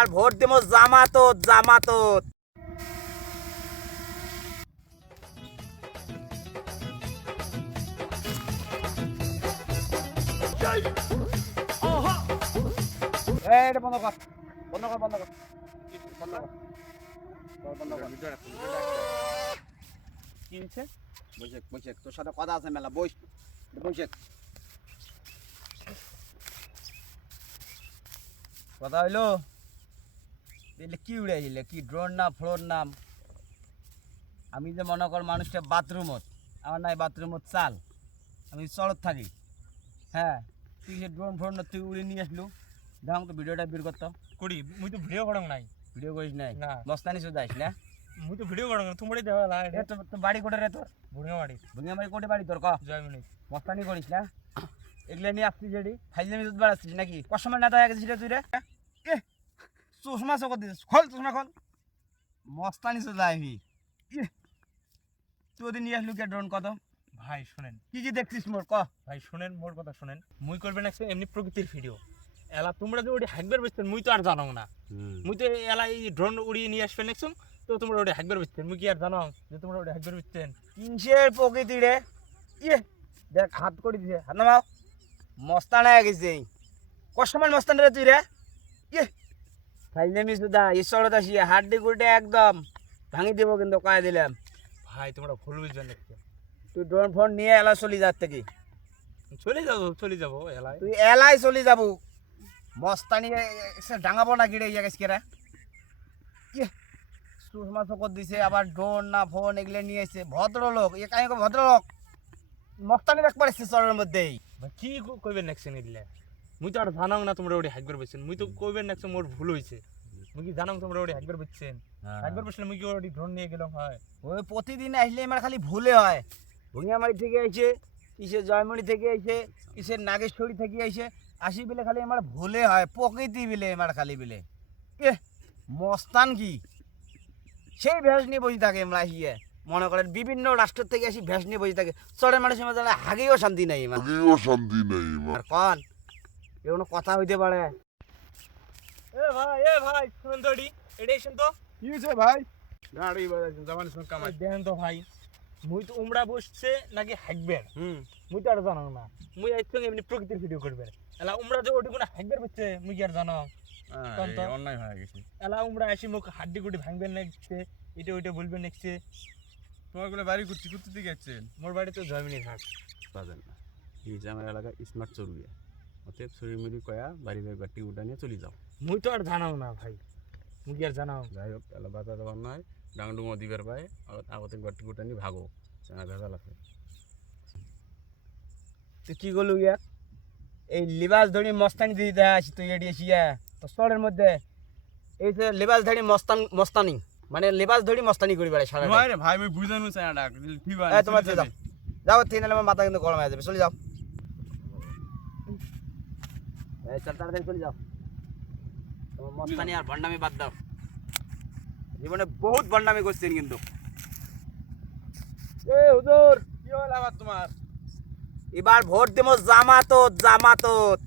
এবার ভোট দেবো জামাতত জামাতত। এটা বন্ধ কর, বন্ধ কর, বন্ধ কর, বন্ধ কর, বন্ধ কর। কি হয়েছে? বৈশাখ বৈশাখ তোর সাথে কথা আছে মেলা, বৈশ বৈশাখ। কথা হইলো এলে কি উড়াইলে কি ড্রোন না ফ্লোর নাম। আমি যে মনে কর মানুষটা বাথরুমত, আমার নাই বাথরুমত চাল, আমি চলত থাকি। হ্যাঁ তুই সে ড্রোন ফ্লোর না তুই উড়ে নিয়ে আসলু। দেখ তো ভিডিওটা বের করতো। করি মুই তো ভিডিও করং নাই। ভিডিও করিস নাই? না মস্তানি শুধু আইস না। মুই তো ভিডিও করং না, তোমরাই দেওয়া লাই। এ তোর বাড়ি কোটে রে? তোর বুড়িয়ামারি ভুঙ্গামারি কোটে বাড়ি তোর? ক জয়মনি। মস্তানি করিস না, এগুলা নিয়ে আসছিস যেটি ফাইজলামি দুধ বাড়াচ্ছিস নাকি? কত সময় নেতা হয়ে গেছিস রে তুই রে? এ চশমা চকত দিস, খোল চশমা খোল। মস্তানি শুধু আইবি। তুই ওদিন নিয়ে আসলু কে ড্রোন? কত ভাই শুনেন, কি কি দেখছিস মোর? ক ভাই শুনেন, মোর কথা শুনেন। মুই করবেন একটা এমনি প্রকৃতির ভিডিও। এলা তোমরা যে ওটি হাইকবার বেচতেন মুই তো আর জানো না। মুই তো এলা এই ড্রোন উড়িয়ে নিয়ে আসবেন একসঙ্গ, তো তোমরা ওটি হাইকবার বেচতেন। মুই কি আর জানো যে তোমরা ওটি হাইকবার বেচতেন? কিসের প্রকৃতি রে? দেখ হাত করে দিছে, হাত নামাও। মস্তান হয়ে গেছে। কত সময় মস্তান রে তুই রে? ফাইজলামি শুধু ঈশ্বরত আসিয়া হাড্ডি গুড্ডি একদম ভাঙি দেবো কিন্তু, কয়ে দিলাম। ভাই তোমরা ভুল বুঝবেন একটু। তুই ড্রোন ফোন নিয়ে এলা চলি যার থেকে। চলে যাবো এলাই। তুই এলাই চলি যাবো। মস্তানি ডাঙাবো না গিড়ে ইয়ে গেছে রে। সুষমা চকত দিছে, আবার ড্রোন না ফোন এগুলো নিয়ে এসে। ভদ্রলোক এ কাহিনী ভদ্রলোক মস্তানি রাখবার এসছে চরের মধ্যেই। ভাই কি কইবেন নেক্সট নিলে? মুই তো আর জানাং না তোমরা ওটি হাইকবার বেচছেন। মুই তো কইবেন নেক্সট মোর ভুল হইছে। মুই কি জানাং তোমরা ওটি হাইকবার বেচছেন? হাইকবার বেচলে মুই কি ওটি ড্রোন নিয়ে গেলাম? হয় ওই প্রতিদিন আসলে আমার খালি ভুলে হয়। ভুঁড়িয়ামারি থেকে আইছে, কিসের জয়মণি থেকে আইছে, কিসের নাগেশ্বরী থেকে আইছে, আসি বিলে খালি আমার ভুলে হয়। প্রকৃতি বিলে আমার খালি বিলে মস্তান কি সেই ভেষ নিয়ে বসে থাকে। আমরা আসিয়ে মনে করেন বিভিন্ন রাষ্ট্র থেকে আসি ভেষ নিয়ে বসে থাকে। চরের মানুষের মধ্যে হাগেও শান্তি নাই। আর কন এ কোনো কথা হইতে পারে? এ ভাই শুনেন তো এটি এটাই শুন তো। কি হয়েছে ভাই? গাড়ি বাজাচ্ছেন জামানের সঙ্গে কামাই। দেখেন তো ভাই, মুই তো উমরা বসছে নাকি হাইকবেন মুই তো আর জানো না। মুই আইছ এমনি প্রকৃতির ভিডিও করবে। এলা উমরা যে ওটি কোনো হাইকবার বসছে মুই কি আর জানো? অন্যায় হয়ে গেছে। এলা উমরা আসি মুখ হাড্ডি গুটি ভাঙবেন নেক্সছে, এটা ওইটা বলবেন নেক্সছে। তোমার কোনো বাড়ি করছি করতে দিকে যাচ্ছেন? মোর বাড়ি তো জয়মিনি ঘাট। বাজার না, এই যে আমার এলাকায় স্মার্ট চলবে, অতএব শরীর কয়া বাড়ি বাড়ি গাড়ি উঠা নিয়ে চলে যাও। মুই তো আর জানাও না ভাই, মুই কি আর জানাও? যাই হোক এলা বাজার দেওয়ার নয়, ডাংডুমো দিবার পায় আগতে গাড়ি উঠা নিয়ে ভাগো, চেনা ভেজাল আছে। তুই কি করলু ইয়া? এই লিবাস ধরি মস্তানি দিতে আসি তুই এটি এসিয়া তো চরের মধ্যে এই যে লেবাস ধরি মস্তানি মানে লেবাস ধরি মস্তানি করি বেড়ায় সারা। ভাই রে ভাই আমি বুঝানো চাই না ডাক ঠিক আছে। তোমার যাও যাও, তিন আমার মাথা কিন্তু গরম হয়ে যাবে। চলে যাও, চল তাড়াতাড়ি চলে যাও। তোমার মস্তানি আর ভণ্ডামি বাদ দাও। জীবনে বহুত ভণ্ডামি করছেন কিন্তু। এ হুজুর কি হল আবার তোমার? এবার ভোট দেবো জামাতত জামাতত।